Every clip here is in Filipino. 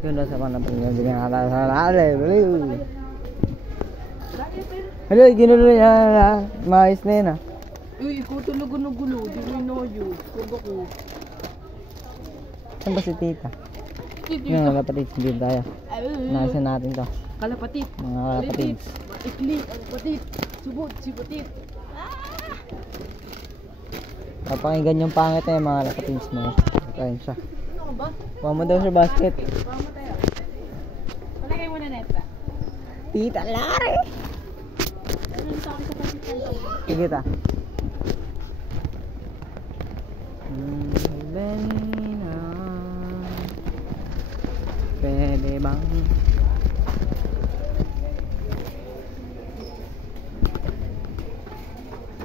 Yun na sa mga napagyan. Hindi ka nakatala. Hello, ginulo niya na. Maayos na yun ah. Uy, ikaw talaga nagulo. Di mo inoyo. Huwag ako. Saan ba si tita? Dito. Yung kalapatid, hindi tayo. Nasa natin to. Kalapatid. Mga kalapatid. Ikli, kalapatid. Subot, sibatit. Papakinggan yung pangit na yung mga kalapatids mo. Ayun siya. Ano ka ba? Huwag mo daw sa basket. Pama tayo. Palagay mo na neta. Tita Lari! Ano sa akin sa pasipan? Sige ta. Belina, pwede bang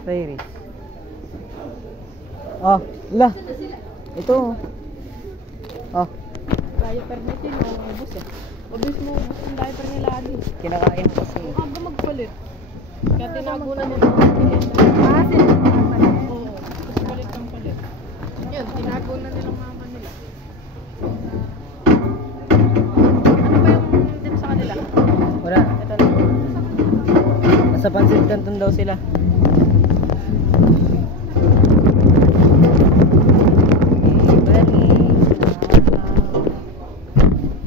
Iris? Oh, la. Ito. Oh, Diaper natin, ubus eh. Ubus mo, ubus yung diaper nila ano. kinakain ko kasi. Huwag ka magpalit. Kaya tinago na nila ang palit. Oo, tapos palit ang palit. Yan, tinago na nilang mama nila. Ano ba yung din sa kanila? Wala. Ito na. Nasa Pansit Canton daw sila.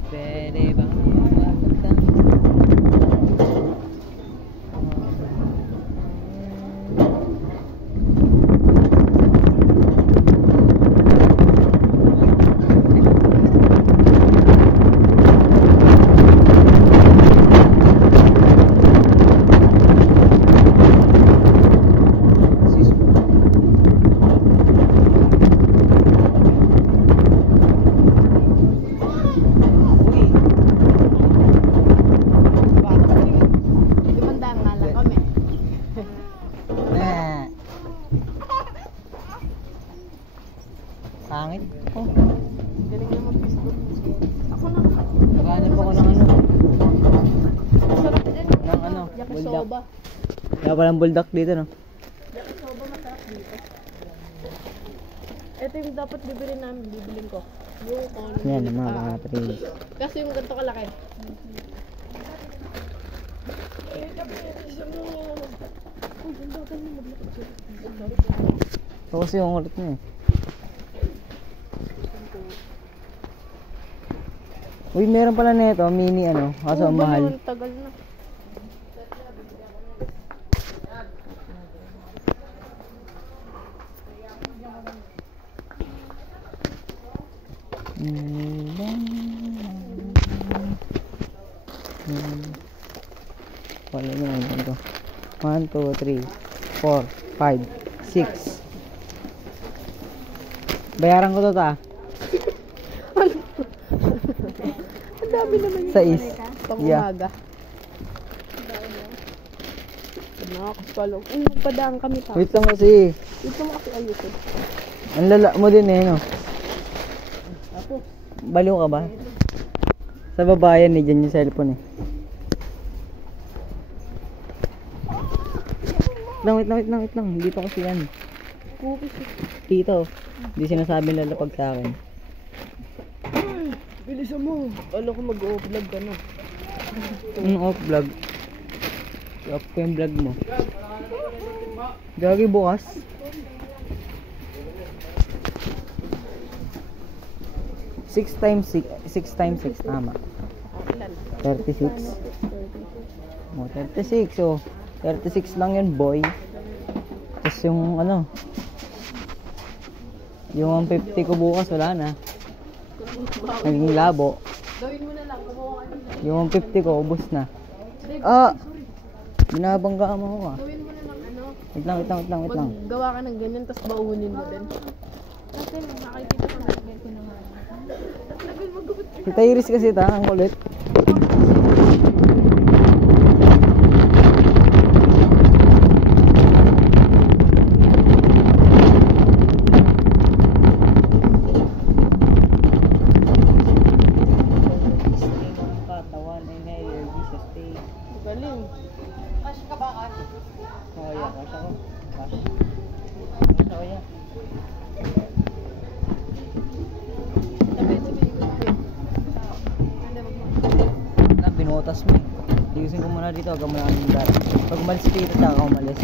Pwede bang Limandaan nga lang kami. Pangit. Oh, Galing na mag-Facebook. Ako na. naghanap ako ng ano. Masarap din. Ng ano, Yakisoba. Kaya palang buldak dito, no? Yakisoba masarap dito. Ito yung dapat bibilin namin. Bibilin ko. Yung ano. Yan, mga kalapatid. Kasi yung ganito kalaki. Ito kasi yung ulit niya eh. Uy, meron pala nito, mini ano, kaso ang mahal. Tagal na. Wala nyo ano ito. 1, 2, 3, 4, 5, 6. Bayaran ko to ta. Ang dami naman yung 6. pang Yeah. umaga. Nakakaspalong. Magpadaan kami pa. Wait lang kasi. Ito mo kasi ayusin. Ang lala mo din eh, no? Ako. Baliw ka ba? Sa babayan eh, dyan yung cellphone eh. Wait lang. Dito kasi yan. Cookies. Dito. Hindi sinasabi nila pag sa akin. Bilisan mo. Alam ko mag-o-vlog ka na. Off vlog. I-off ko yung vlog mo. Gagi bukas. Six times 6 tama. Ilan? 36. Oh, 36 oh. 36 lang yun boy. Tapos yung ano, yung 150 ko bukas wala na. Naging labo. Gawin mo na lang. Kumuha ka nila. Yung 150 ko ubos na. Ah! Binabangga mo ako ah. Gawin mo na lang ano. Wait lang. Maggawa ka ng ganyan, tapos baunin mo din. Kasi nakikita ko na ganito na nga. Si Tyrese kasi ta, ang kulit. Katawan ay na-energy sa stay. Galing. Cash ka ba, Cash? Oh, yeah, cash ako. Cash ako yan. Sabi ko. butas mo eh. Ligusin ko muna dito, hanggang muna kami dati. Pag umalis dito, saka ako umalis.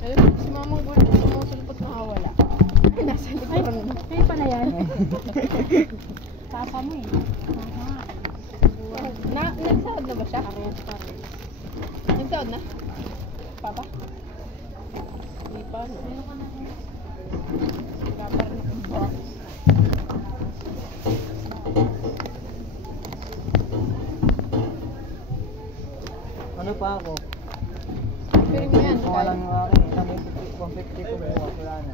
Ayun, si mamang gulit, sumusulpot makawala. Ay, nasa likuran mo. Kayo pala yan. Papa mo eh. Nagsaod na ba siya? Nagsaod na? Papa? Hindi pa. Wala pa rin ang box. Ano pa ako? Piring mo yan. Kung alam yung akin eh. Sabi 150 ko bukas, wala na.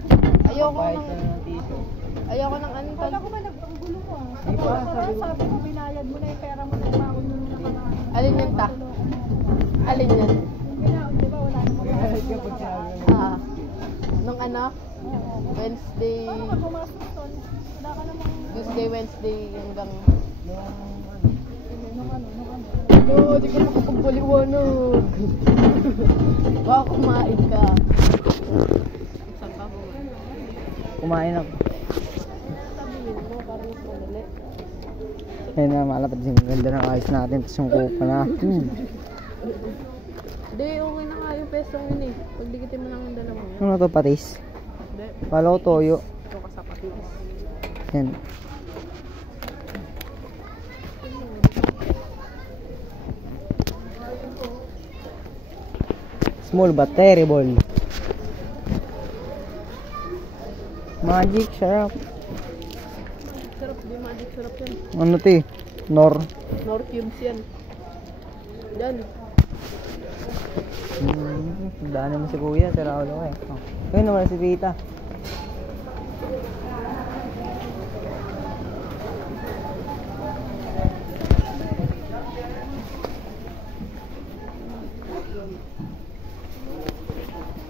Ayoko Bayad ng... ko na ng tissue. Ayoko ng ano. Wala ko ba naggulo ko ah. Di ba? Sabi ko. Sabi mo binayad mo na yung pera mo na umahon mo na nakaraan. Alin yan ta? Alin yan? Di ba wala namang Bayad ka pag sinabi mo. Ah. Nung ano? Wednesday... Paano ka gumastos doon? Wala ka namang... Tuesday, Wednesday hanggang... Nung ano. Oo, di ka makapagpaliwanag. Baka kumain ka. Saan pa mo? Kumain ako. Sabihin mo, parang mas madali. Ayun na, malapad yung ganda ng ayos natin. Tapos yung kuko na. Hindi, okay na nga yung pesong yun eh. Pagdikitin mo lang ang dalawa yun. Ano to, patis? Hindi. Kala ko toyo. Ito ka sa patis. Yan. Small but terrible. Magic syrup. Sarap, di magic sarap yan. Ano to eh? Nor Cubes yan. Yan. daan naman si kuya, si Raulo eh. Oh. Ayun naman si tita.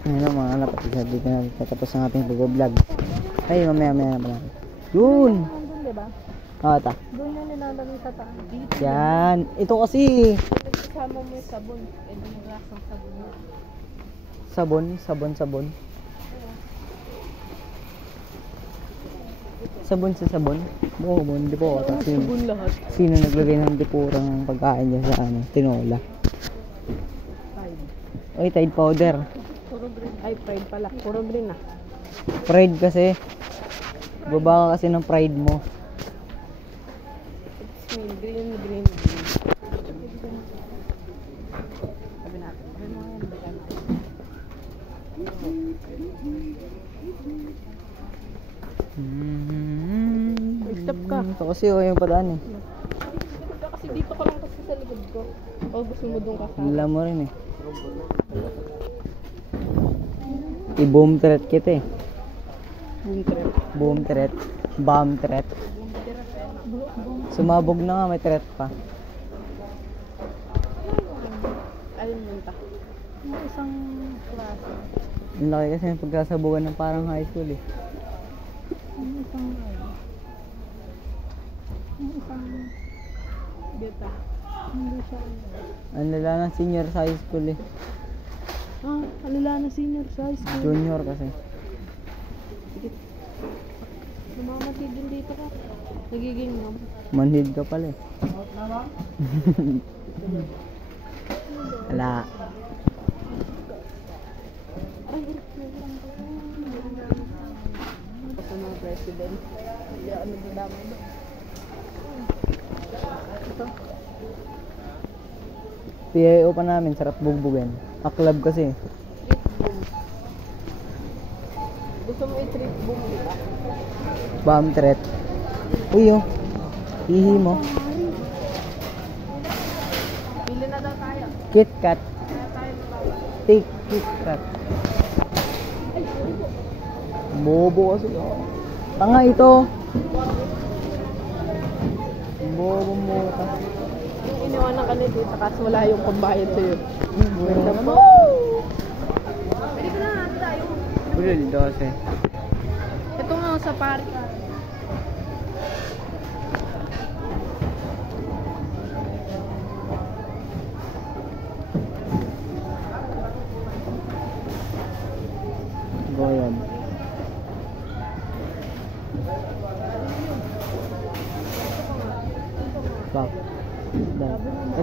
Ayun na mga anak, dito na tapos ang ating pag-vlog. Ay, mamaya na pala. Yun! Nandun di ba? Ta. Doon na nilalagay sa taas. Yan. Ito kasi. Nagsasama mo yung sabon. Eh, di naglasang sabon mo. Sabon. Sabon sa sabon? Oo, hindi po. Sabon lahat. Sino naglagay ng dipurang pagkain niya sa tinola? Oy, Tide powder. Puro green. Ay, fried pala. Puro green ah. Pride kasi. Baba ka kasi ng pride mo. It's green. Sabi natin. Sabi mo yan. Stop ka. Ito kasi yung padaan eh. Kasi dito ka lang kasi sa likod ko. O gusto mo doon ka sa... Alam mo rin eh. I-boom threat kita eh. Boom trip. Boom threat. Bomb threat. Sumabog na nga, may threat pa. Alin mo ta? Yung isang klase. Ang laki kasi yung pagkasabugan ng parang high school eh. Yung isang... Dito. Hindi siya... Ang lala ng senior sa high school eh. Ah, alala na senior sa high school. Junior kasi. Namamati din dito ka. Nagiging nom. Manhid ka pala eh. Wala. Ay, ito mga president. Hindi ako nagdadamay ba? Ito. PIO pa namin, sarap bugbugin. Aklab kasi. Treat boom. Gusto mo i-treat boom kita? Bomb threat. Uy oh. Hihi mo. Pili na daw tayo. Kit Kat. Kaya tayo na Take Kit Kat. Bobo kasi. Tanga ito. Bobo mo ka. Yung iniwanan ka nito, takas wala yung pambayad sa'yo. Pwede mo. Pwede ko na natin tayo. Ulil, 12. Ito nga sa park. Goyab.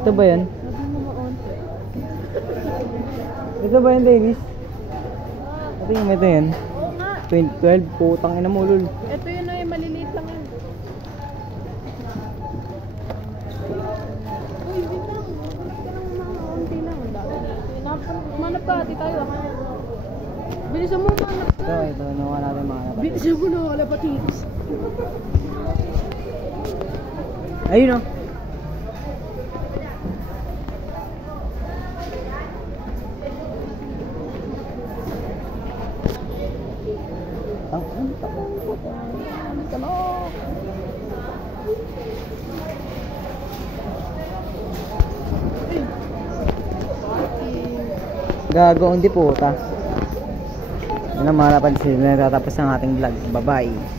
Ito ba yan? Sabi mo maonte. Ito ba yan, Davis? Ito yung ito yan. Oo nga. 2012, putang ina mo, lul. Ito yun ay maliliit lang yun. Uy, wait lang. Huwag ka lang mga onti lang. Ang dami na ito. Manap ka, di tayo. Bilisan mo manap ka. Ito, nakuha natin mga kapatid. Bilisan mo na wala patitis. Ayun, oh. Gago, hindi puta. Yan ang mga napansin na natatapos ng ating vlog. Bye-bye.